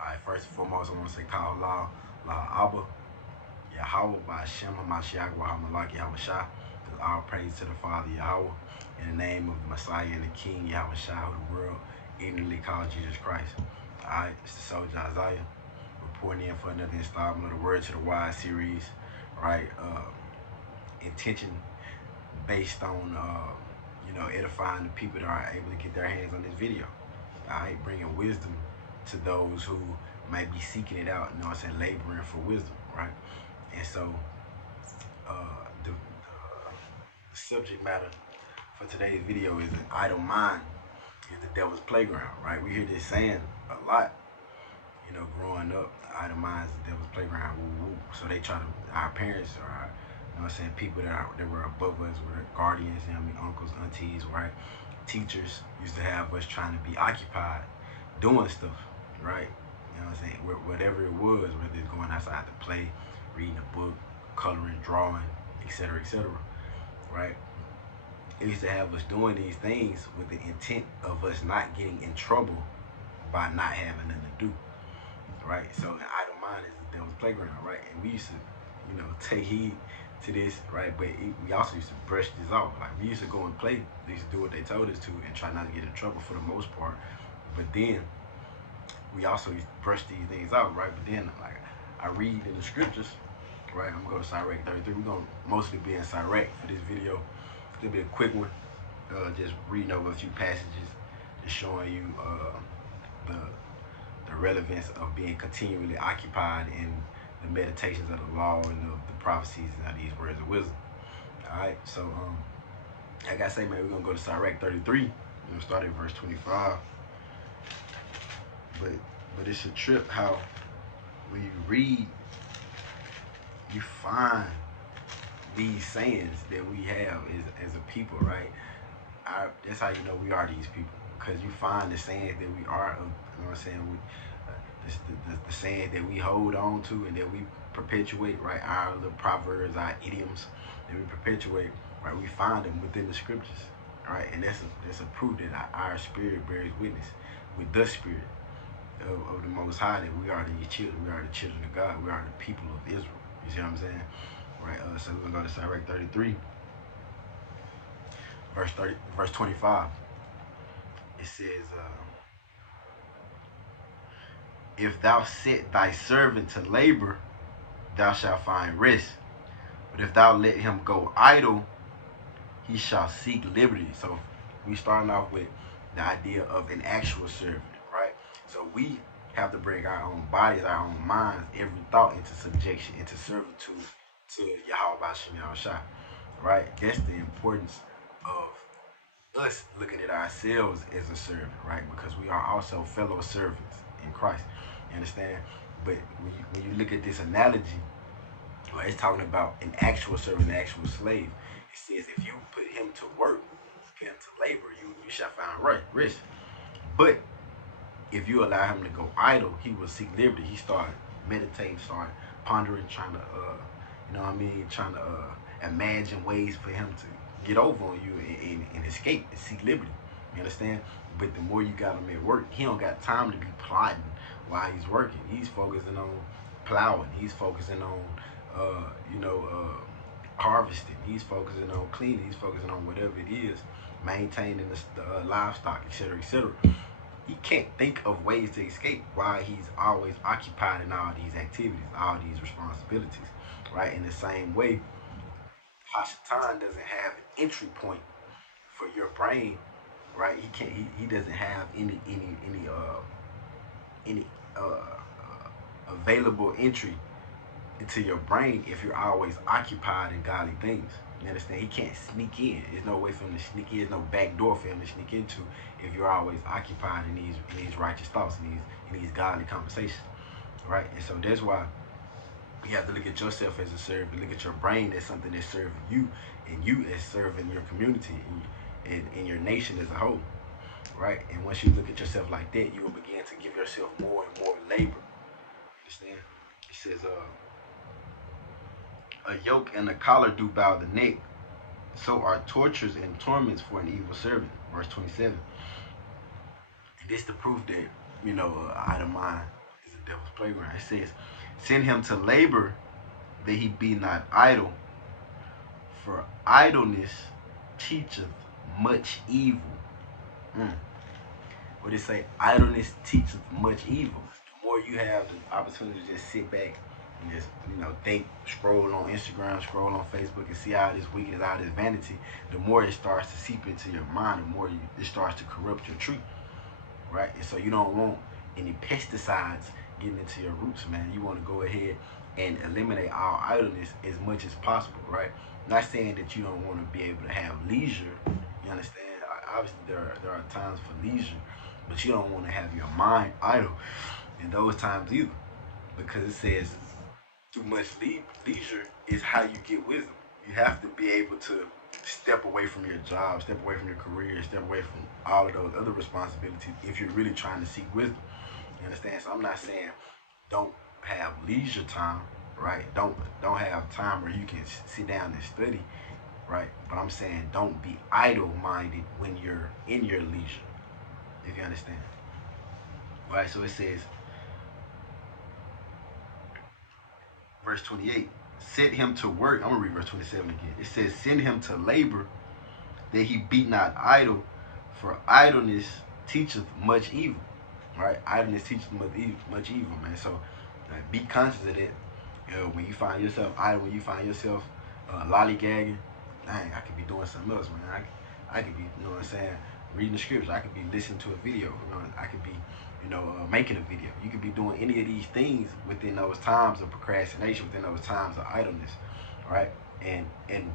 Alright, first and foremost, I want to say Kal La, La Abba, Yahweh, by Hashem, Mashiach, Wahamalak, Yahweh Shah. All praise to the Father, Yahweh, in the name of the Messiah and the King, Yahweh Shah, who the world ignorantly called Jesus Christ. Alright, it's the soldier Isaiah, reporting in for another installment of the Word to the Wise series. Right, intention based on, edifying the people that are able to get their hands on this video. Alright, bringing wisdom to those who may be seeking it out, laboring for wisdom, right? And so, the subject matter for today's video is an idle mind is the devil's playground, right? We hear this saying a lot, growing up. Idle mind is the devil's playground, woo woo. So they try to, our parents or our, people that were above us, were guardians, uncles, aunties, right? Teachers used to have us trying to be occupied doing stuff, right? Whatever it was, whether it's going outside to play, reading a book, coloring, drawing, etc., etc., right? It used to have us doing these things with the intent of us not getting in trouble by not having nothing to do, right? So an idle mind is the devil's playground, right? And we used to, take heed to this, right? But we also used to brush this off. Like, we used to go and play, we used to do what they told us to and try not to get in trouble for the most part. But then we also used to brush these things out, right? But then, like, I read in the scriptures, right? I'm gonna go to Sirach 33. We're gonna mostly be in Sirach for this video. It'll be a quick one, just reading over a few passages, just showing you the relevance of being continually occupied in the meditations of the law and the prophecies and these words of wisdom. All right, so like I say, man, we're gonna go to Sirach 33. We're gonna start at verse 25. But it's a trip how when you read, you find these sayings that we have as a people, right? That's how you know we are these people, because you find the sayings that we are, the saying that we hold on to and that we perpetuate, right? Our little proverbs, our idioms that we perpetuate, right? We find them within the scriptures, right? And that's a proof that our spirit bears witness with the spirit of the Most High, that we are the children, we are the children of God, we are the people of Israel. You see what I'm saying? Right. So we're gonna go to Sirach 33, verse 25. It says, "If thou set thy servant to labor, thou shalt find rest. But if thou let him go idle, he shall seek liberty." So we starting off with the idea of an actual servant, right? So we have to bring our own bodies, our own minds, every thought into subjection, into servitude to Yahweh Bashim Yahushua, right? That's the importance of us looking at ourselves as a servant, right? Because we are also fellow servants in Christ. You understand? But when you look at this analogy, right, it's talking about an actual servant, an actual slave. It says if you put him to work, put him to labor, you shall find rest. But if you allow him to go idle, he will seek liberty. He started meditating, started pondering, trying to, trying to imagine ways for him to get over on you and escape and seek liberty. You understand? But the more you got him at work, he don't got time to be plotting while he's working. He's focusing on plowing. He's focusing on, harvesting. He's focusing on cleaning. He's focusing on whatever it is, maintaining the livestock, etc., etc. He can't think of ways to escape while he's always occupied in all these activities, all these responsibilities, right? In the same way, HASHATAN doesn't have an entry point for your brain, right? He can't. He doesn't have any available entry into your brain if you're always occupied in godly things. You understand? He can't sneak in. There's no way for him to sneak in. There's no back door for him to sneak into if you're always occupied in these righteous thoughts, in these godly conversations, right? And so that's why you have to look at yourself as a servant. Look at your brain as something that's serving you, and you as serving your community and your nation as a whole, right? And once you look at yourself like that, you will begin to give yourself more and more labor. Understand? It says, "A yoke and a collar do bow the neck, so are tortures and torments for an evil servant." Verse 27. And this the proof that, idle mind is Devil's playground. It says, send him to labor that he be not idle, for idleness teacheth much evil. Mm. What it say? Idleness teacheth much evil. The more you have the opportunity to just sit back and just, think, scroll on Instagram, scroll on Facebook, and see all this weakness, all this vanity, the more it starts to seep into your mind, the more it starts to corrupt your truth, right? And so you don't want any pesticides getting into your roots, man. You want to go ahead and eliminate all idleness as much as possible, right? Not saying that you don't want to be able to have leisure. You understand? Obviously, there are times for leisure, but you don't want to have your mind idle in those times either, because it says too much leisure is how you get wisdom. You have to be able to step away from your job, step away from your career, step away from all of those other responsibilities if you're really trying to seek wisdom. You understand? So I'm not saying don't have leisure time, right? Don't have time where you can sit down and study, right? But I'm saying don't be idle-minded when you're in your leisure, if you understand. Right, so it says, verse 28, set him to work. I'm going to read verse 27 again. It says, send him to labor that he be not idle, for idleness teacheth much evil. Right? Idleness teaches much evil, man. So be conscious of that. When you find yourself idle, when you find yourself lollygagging, dang, I could be doing something else, man. I could be, what I'm saying, reading the scriptures. I could be listening to a video. I could be, making a video. You could be doing any of these things within those times of procrastination, within those times of idleness, right? And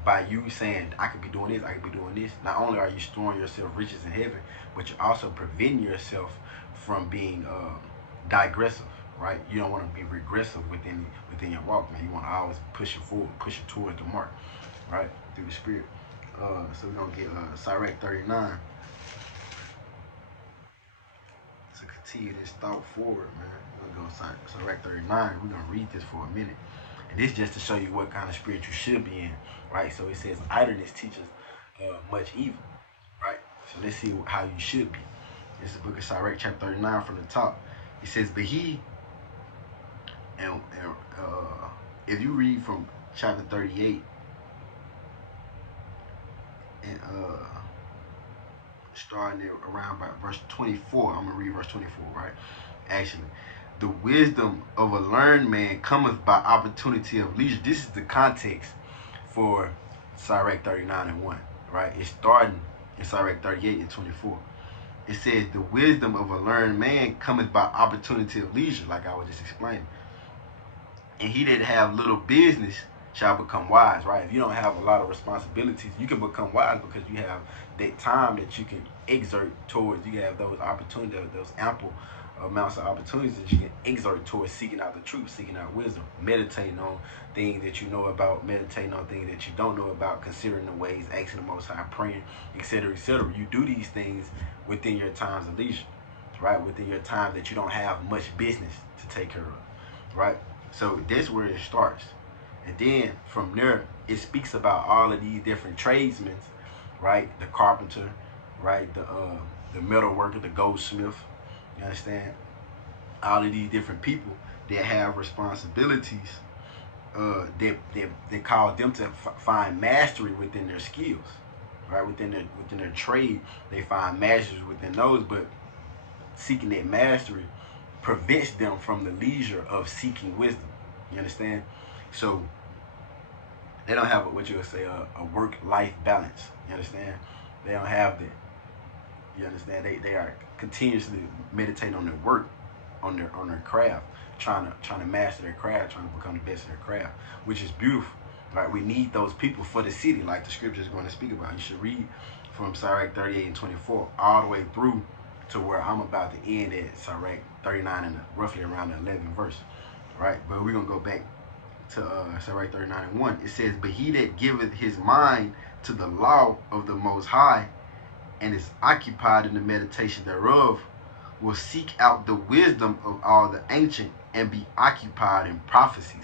by you saying, I could be doing this, I could be doing this, not only are you storing yourself riches in heaven, but you're also preventing yourself from being digressive, right? You don't want to be regressive within your walk, man. You want to always push it forward, push it towards the mark, right? Through the Spirit. So we're going to get Sirach 39 to continue this thought forward, man. We're going to go to Sirach 39. We're going to read this for a minute. And this just to show you what kind of spirit you should be in, right? So it says idleness teaches much evil, right? So let's see how you should be. This is the book of Sirach, chapter 39 from the top. It says, but he, and if you read from chapter 38, and starting there around by verse 24, I'm going to read verse 24, right? Actually, the wisdom of a learned man cometh by opportunity of leisure. This is the context for Sirach 39 and 1, right? It's starting in Sirach 38 and 24. It says, the wisdom of a learned man cometh by opportunity of leisure, like I was just explaining. And he that have little business shall become wise, right? If you don't have a lot of responsibilities, you can become wise because you have that time that you can exert towards. You have those opportunities, those ample amounts of opportunities that you can exert towards seeking out the truth, seeking out wisdom, meditating on things that you know about, meditating on things that you don't know about, considering the ways, asking the Most High, praying, etc., etc. You do these things within your times of leisure, right? Within your time that you don't have much business to take care of, right? So that's where it starts. And then from there, it speaks about all of these different tradesmen, right? The carpenter, right? The metal worker, the goldsmith. You understand? All of these different people that have responsibilities. They call them to find mastery within their skills, right? Within their trade, they find mastery within those. But seeking that mastery prevents them from the leisure of seeking wisdom. You understand? So they don't have what you would say a work-life balance. You understand? They don't have that. You understand? They are continuously meditating on their work, on their craft, trying to master their craft, trying to become the best of their craft, which is beautiful. Right? We need those people for the city, like the scripture is going to speak about. You should read from Sirach 38 and 24 all the way through to where I'm about to end at Sirach 39 and roughly around the 11th verse. Right? But we're going to go back to Sirach 39 and 1. It says, but he that giveth his mind to the law of the Most High and is occupied in the meditation thereof will seek out the wisdom of all the ancient and be occupied in prophecies.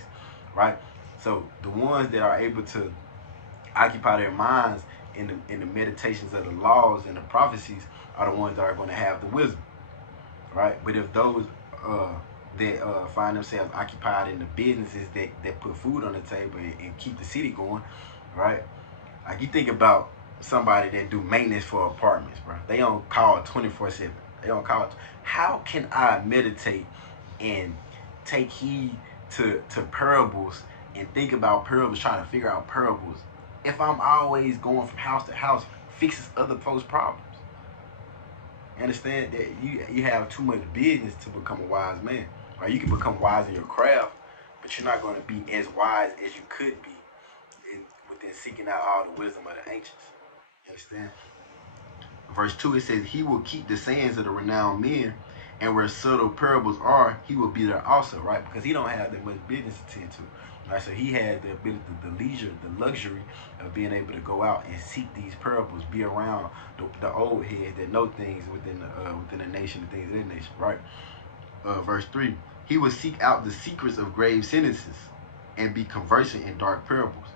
Right? So the ones that are able to occupy their minds in the meditations of the laws and the prophecies are the ones that are going to have the wisdom. Right? But if those that find themselves occupied in the businesses that put food on the table and keep the city going, right? Like you think about somebody that do maintenance for apartments, bro. They don't call 24/7. They don't call it. How can I meditate and take heed to parables and think about parables, trying to figure out parables, if I'm always going from house to house fixing other folks' problems? Understand that you have too much business to become a wise man. Right? You can become wise in your craft, but you're not going to be as wise as you could be within seeking out all the wisdom of the ancients. You understand? Verse 2, it says, he will keep the sayings of the renowned men, and where subtle parables are, he will be there also, right? Because he don't have that much business to tend to. Right? So he had the ability, the leisure, the luxury of being able to go out and seek these parables, be around the old heads that know things within the nation, the things in the nation, right? Verse 3, he will seek out the secrets of grave sentences and be conversant in dark parables.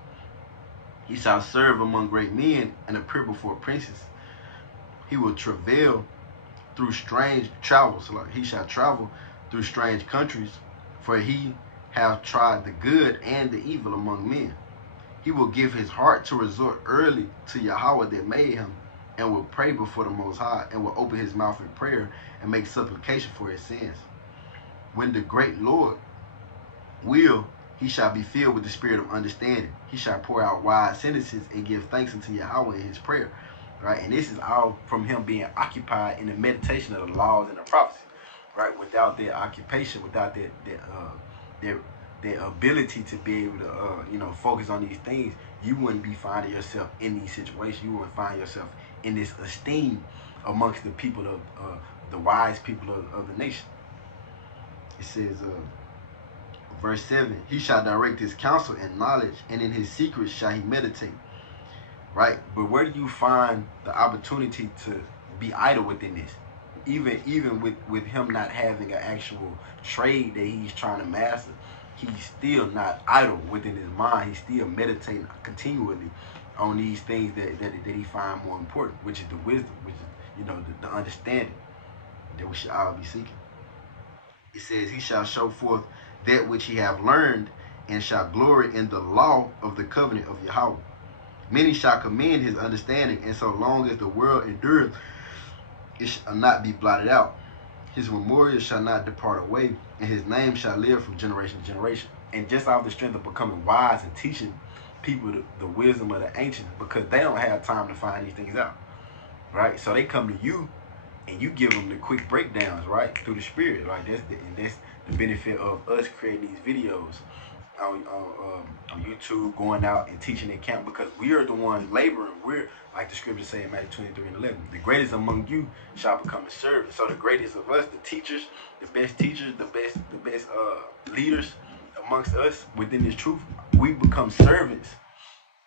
He shall serve among great men and appear before princes. He will travail through strange travels. Like he shall travel through strange countries, for he have tried the good and the evil among men. He will give his heart to resort early to Yahweh that made him, and will pray before the Most High, and will open his mouth in prayer and make supplication for his sins. When the great Lord will, he shall be filled with the spirit of understanding. He shall pour out wise sentences and give thanks unto Yahweh in his prayer. Right? And this is all from him being occupied in the meditation of the laws and the prophecies. Right? Without their occupation, without their ability to be able to focus on these things, you wouldn't be finding yourself in these situations. You wouldn't find yourself in this esteem amongst the people of the wise people of the nation. It says, verse 7, he shall direct his counsel in knowledge, and in his secrets shall he meditate. Right? But where do you find the opportunity to be idle within this? Even with him not having an actual trade that he's trying to master, he's still not idle within his mind. He's still meditating continually on these things that he find more important, which is the wisdom, which is the understanding that we should all be seeking. It says, he shall show forth that which he have learned, and shall glory in the law of the covenant of Yahweh. Many shall commend his understanding, and so long as the world endureth, it shall not be blotted out. His memorial shall not depart away, and his name shall live from generation to generation. And just off the strength of becoming wise and teaching people the wisdom of the ancients, because they don't have time to find these things out, right? So they come to you, and you give them the quick breakdowns, right, through the Spirit. Right? That's the benefit of us creating these videos on YouTube, going out and teaching at camp, because we are the ones laboring. We're, like the scripture say in Matthew 23:11, the greatest among you shall become a servant. So the greatest of us, the teachers, the best leaders amongst us within this truth, we become servants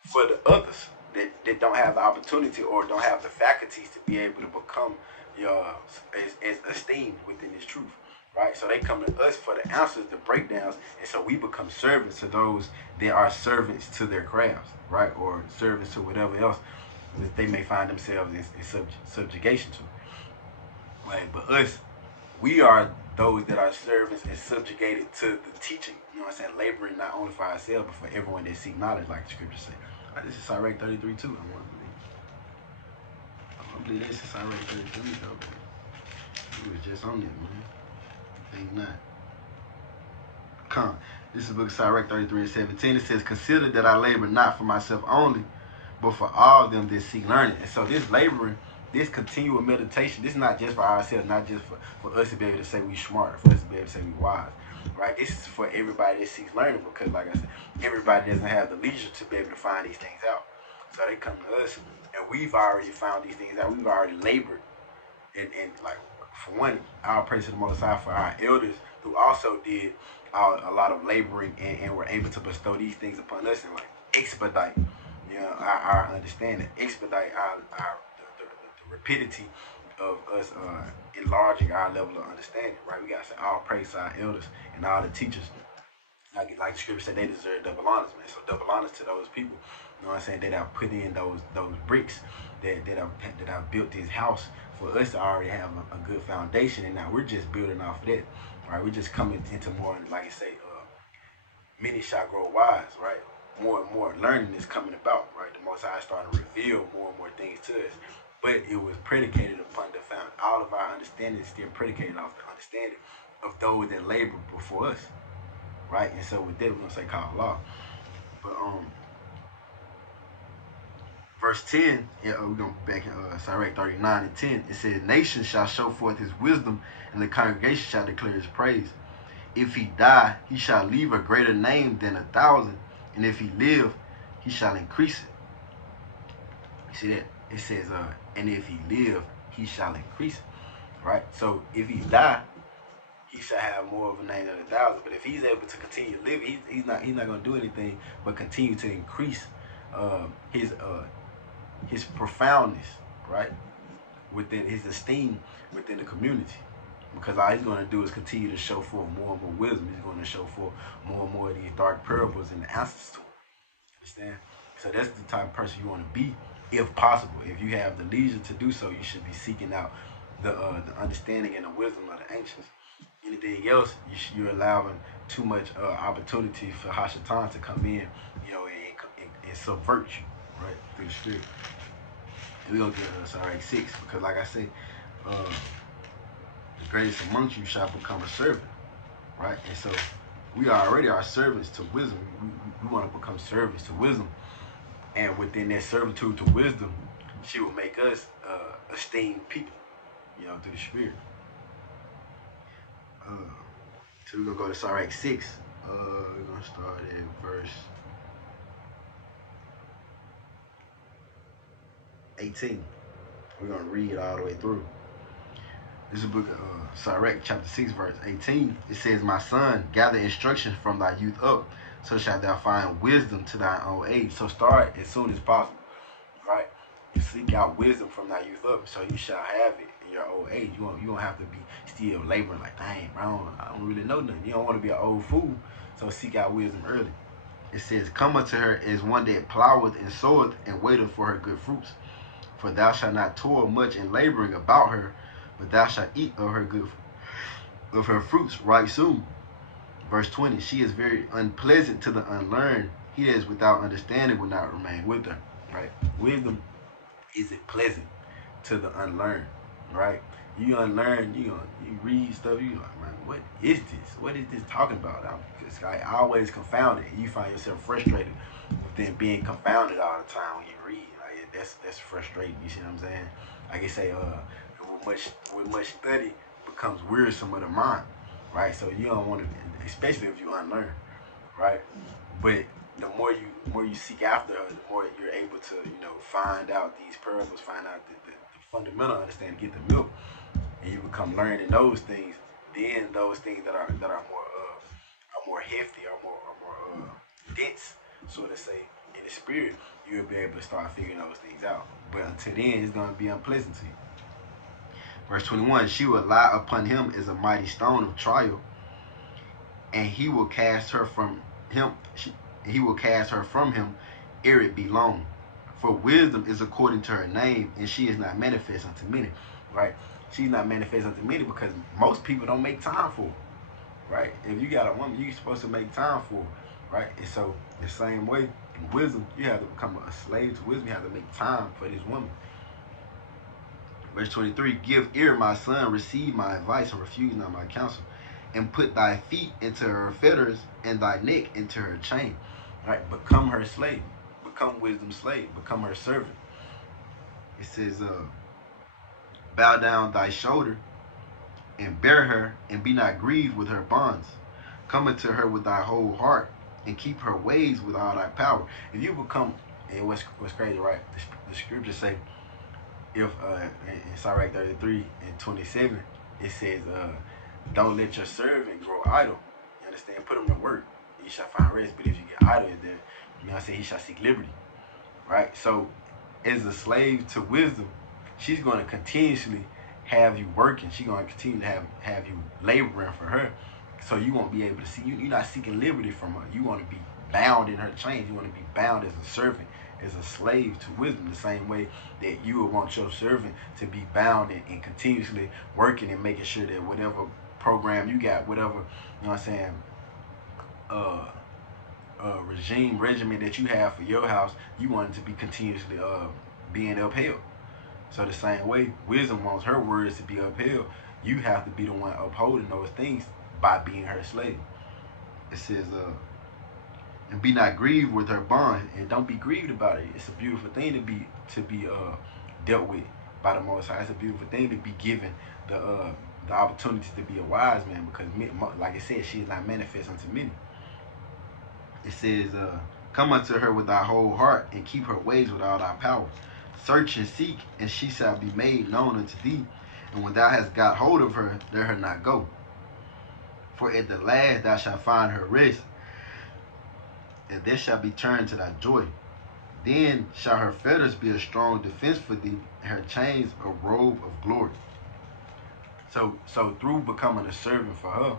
for the others that don't have the opportunity or don't have the faculties to be able to become as esteemed within this truth. Right? So they come to us for the answers, the breakdowns, and so we become servants to those that are servants to their crafts, right? Or servants to whatever else that they may find themselves in subjugation to. Right? But us, we are those that are servants and subjugated to the teaching. You know what I'm saying? Laboring not only for ourselves, but for everyone that seek knowledge, like the scriptures say. Right, this is Sirach 33 too. I believe this is Sirach 33 though. It was just on there, man. Think not. Come. This is the book of Sirach 33:17. It says, consider that I labor not for myself only, but for all them that seek learning. And so this laboring, this continual meditation, this is not just for ourselves, not just for us to be able to say we smart, for us to be able to say we wise. Right? This is for everybody that seeks learning, because like I said, everybody doesn't have the leisure to be able to find these things out. So they come to us, and we've already found these things out. We've already labored. And like, for one, our praise to the Most High for our elders who also did a lot of laboring and were able to bestow these things upon us and like expedite, our understanding, expedite the rapidity of us enlarging our level of understanding. Right? We gotta say all praise to our elders and all the teachers like the scripture said, they deserve double honors, man. So double honors to those people, you know what I'm saying, that have put in those bricks, that have built this house for us to already have a good foundation, and now we're just building off of that, right? We're just coming into more, like I say, many shall grow wise, right? More and more learning is coming about, right? The Most High is starting to reveal more and more things to us. But it was predicated upon the found. All of our understanding is still predicated off the understanding of those that labored before us, right? And so with that, we're gonna say called law. But verse 10, yeah, we're gonna back in Sirach 39 and 10. It says, "Nation shall show forth his wisdom, and the congregation shall declare his praise. If he die, he shall leave a greater name than 1,000, and if he live, he shall increase it." You see that? It says, and if he live, he shall increase it. Right? So if he die, he shall have more of a name than 1,000. But if he's able to continue to live, he's not gonna do anything but continue to increase his profoundness, right? Within his esteem within the community. Because all he's going to do is continue to show forth more and more wisdom. He's going to show forth more and more of these dark parables and the answers to them. Understand? So that's the type of person you want to be, if possible. If you have the leisure to do so, you should be seeking out the understanding and the wisdom of the ancients. Anything else, you're allowing too much opportunity for HASHATAN to come in, you know, and subvert you, right, through the spirit. And we're going to get Sirach 6, because like I said, the greatest amongst you shall become a servant, right? And so we already are servants to wisdom. We want to become servants to wisdom. And within that servitude to wisdom, she will make us esteemed people, you know, through the spirit. So we're going to go to Sirach 6. We're going to start at verse 18. We're going to read it all the way through. This is the book of Sirach, chapter 6, verse 18. It says, "My son, gather instruction from thy youth up, so shalt thou find wisdom to thine old age." So start as soon as possible, right? You seek out wisdom from thy youth up, so you shall have it in your old age. You don't have to be still laboring like, dang, bro, I don't really know nothing. You don't want to be an old fool, so seek out wisdom early. It says, "Come unto her as one that ploweth and soweth and waiteth for her good fruits. For thou shalt not toil much in laboring about her, but thou shalt eat of her fruits right soon." Verse 20, "She is very unpleasant to the unlearned. He that is without understanding will not remain with her." Right? Wisdom isn't pleasant to the unlearned. Right? You unlearn, you read stuff, you like, man, what is this? What is this talking about? It's like always confounded. You find yourself frustrated with being confounded all the time when you read. Like that's frustrating. You see what I'm saying? Like I say, with much study becomes wearisome of the mind, right? So you don't want to, especially if you unlearn, right? But the more you seek after her, the more you're able to, find out these parables, find out the fundamental understanding, get the milk, and you become learned in those things. Then those things that are more hefty, or more dense, so to say, in the spirit, you'll be able to start figuring those things out. But until then, it's going to be unpleasant to you. Verse 21, "She will lie upon him as a mighty stone of trial, and he will cast her from him. He will cast her from him ere it be long. For wisdom is according to her name, and she is not manifest unto many." Right? She's not manifest unto many because most people don't make time for her. Right? If you got a woman, you're supposed to make time for her. Right? And so the same way in wisdom, you have to become a slave to wisdom. You have to make time for this woman. Verse 23, "Give ear, my son, receive my advice, and refuse not my counsel, and put thy feet into her fetters, and thy neck into her chain." Right? Become her slave. Become wisdom's slave. Become her servant. It says, "Bow down thy shoulder, and bear her, and be not grieved with her bonds. Come unto her with thy whole heart, and keep her ways with all thy power." If you become, and what's crazy, right? The scriptures say, if in Sirach 33 and 27, it says, "Don't let your servant grow idle." You understand? Put him to work, you shall find rest. But if you get idle, then he shall seek liberty. Right? So, as a slave to wisdom, she's going to continuously have you working. She's going to continue to have you laboring for her, So you won't be able to see. You're not seeking liberty from her. You want to be bound in her chains. You want to be bound as a servant, as a slave to wisdom, the same way that you would want your servant to be bound and continuously working and making sure that whatever program you got, whatever, you know what I'm saying, regimen that you have for your house, you want it to be continuously being upheld. So the same way, wisdom wants her words to be upheld. You have to be the one upholding those things by being her slave. It says, and be not grieved with her bond, and don't be grieved about it. It's a beautiful thing to be dealt with by the Most High. It's a beautiful thing to be given the opportunity to be a wise man, because like I said, she is not manifest unto many. It says, come unto her with thy whole heart, and keep her ways with all thy power. Search and seek, and she shall be made known unto thee. And when thou hast got hold of her, let her not go. For at the last thou shalt find her rest, and this shall be turned to thy joy. Then shall her fetters be a strong defense for thee, and her chains a robe of glory. So through becoming a servant for her,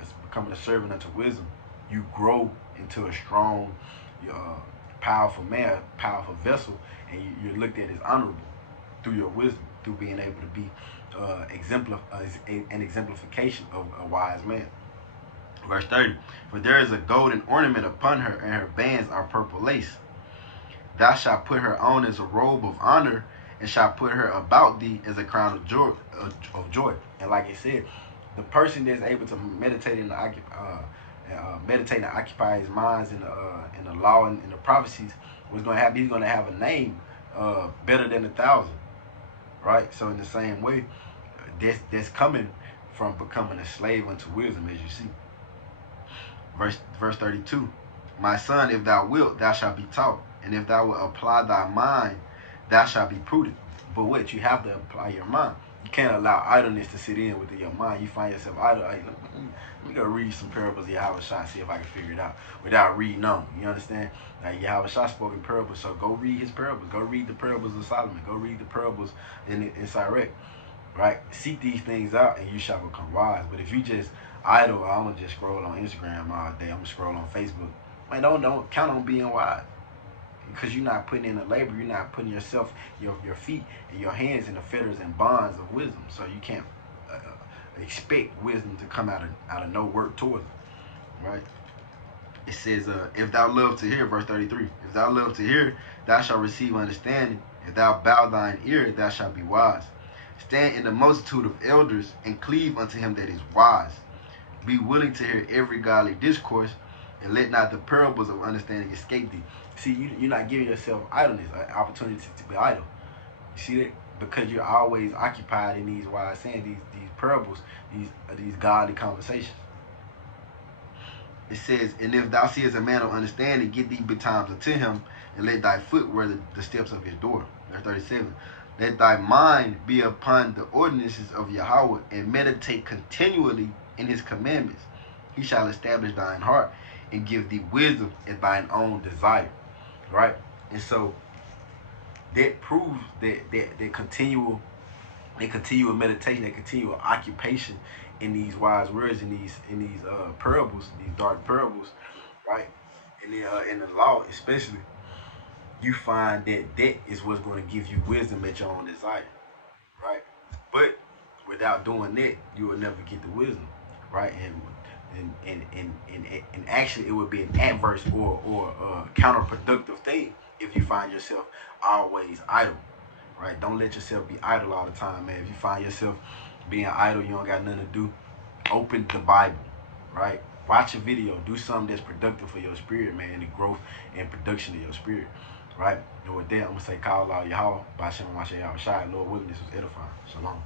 as becoming a servant unto wisdom, you grow into a strong, powerful man, powerful vessel, and you're looked at as honorable through your wisdom, through being able to be an exemplification of a wise man. Verse 30, for there is a golden ornament upon her, and her bands are purple lace. Thou shalt put her on as a robe of honor, and shalt put her about thee as a crown of joy. And like I said, the person that's able to meditate and occupy his minds in the law and in the prophecies, was going to have, he's going to have a name better than 1,000, right? So in the same way, that's coming from becoming a slave unto wisdom, as you see. Verse 32, my son, if thou wilt, thou shalt be taught, and if thou wilt apply thy mind, thou shalt be prudent. But what? You have to apply your mind. You can't allow idleness to sit in within your mind. You find yourself idle. Like, let me go read some parables of Yahweh, see if I can figure it out without reading them. You understand? Like Yahweh spoke in parables, so go read his parables. Go read the parables of Solomon. Go read the parables in Sirach. Right? Seek these things out, and you shall become wise. But if you just idle, I'm gonna just scroll on Instagram all day, I'm gonna scroll on Facebook, man, don't count on being wise, because you're not putting in the labor. You're not putting yourself, your feet and your hands in the fetters and bonds of wisdom. So you can't expect wisdom to come out of no work towards it, right? It says, if thou love to hear, verse 33, if thou love to hear, thou shalt receive understanding. If thou bow thine ear, thou shalt be wise. Stand in the multitude of elders, and cleave unto him that is wise. Be willing to hear every godly discourse, and let not the parables of understanding escape thee. See, you're not giving yourself idleness, an opportunity to be idle. You see that? Because you're always occupied in these wise sayings, these parables, these godly conversations. It says, and if thou seest a man of understanding, get thee betimes unto him, and let thy foot wear the steps of his door. Verse 37. Let thy mind be upon the ordinances of Yahweh, and meditate continually in his commandments. He shall establish thine heart, and give thee wisdom at thine own desire. Right? And so that proves that continual meditation, that continual occupation in these wise words, in these parables, these dark parables, right? In the law especially, you find that is what's going to give you wisdom at your own desire, right? But without doing that, you will never get the wisdom, right? And actually, it would be an adverse or counterproductive thing if you find yourself always idle, right? Don't let yourself be idle all the time, man. If you find yourself being idle, you don't got nothing to do, open the Bible, right? Watch a video, do something that's productive for your spirit, man, the growth and production of your spirit, right? And with that, I'm going to say, call out Yahweh, by Shem Mashiach, Lord willing, this was edifying. Shalom.